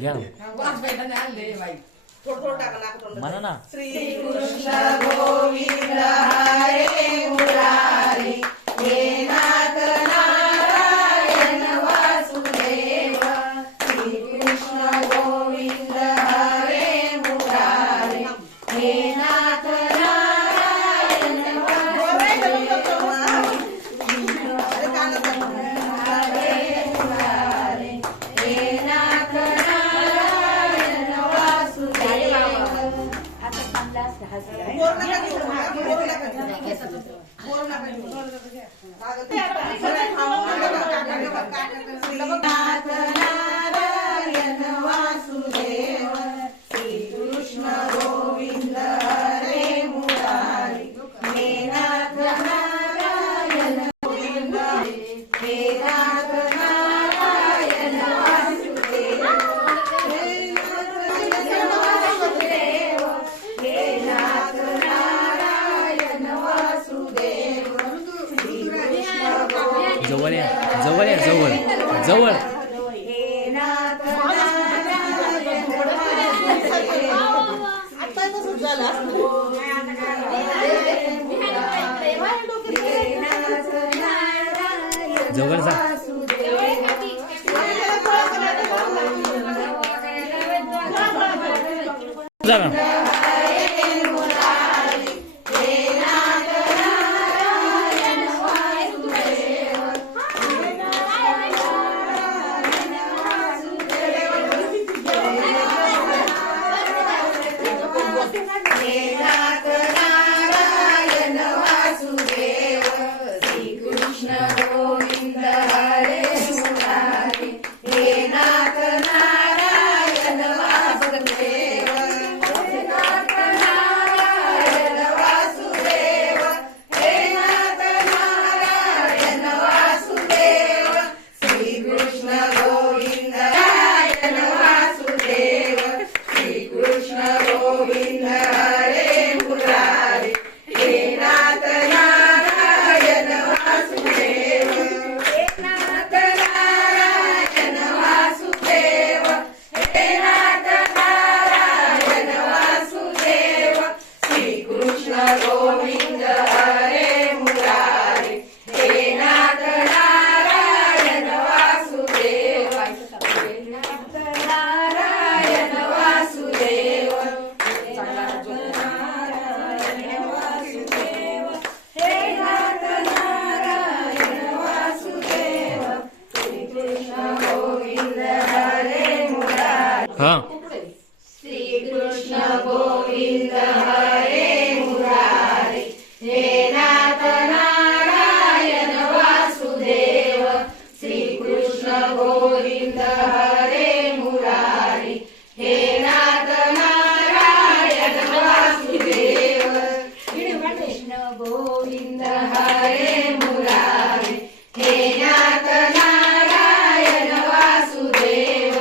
घ्या म्हणा ना. श्री कृष्ण गोविंद हरे मुरारी हे नाथ नारायण वासुदेव. श्री कृष्ण गोविंद हरे मुरारी हे नाथ नारायण वासुदेव. हरे मुरारी हे नाथ नारायण वासुदेव. नाथ नारायण वासुदेव. श्री कृष्ण गोविंद हरे मुरारी हे नाथ नारायण गोविंद हे नाथ नारायण वासुदेव. हे नाथ नारायण वासुदेव. श्री कृष्ण गोविंद जवळ या, जवळ या, जवळ जवळ. हे नाथ नारायण जवळ जा. जा ना. हा. श्री कृष्ण गोविंद हरे मुरारी हे नाथ नारायण वासुदेव. श्री कृष्ण गोविंद हरे मुरारी हे नाथ नारायण वासुदेव. कृष्ण गोविंद हरे मुरारी हे नाथ नारायण वासुदेव.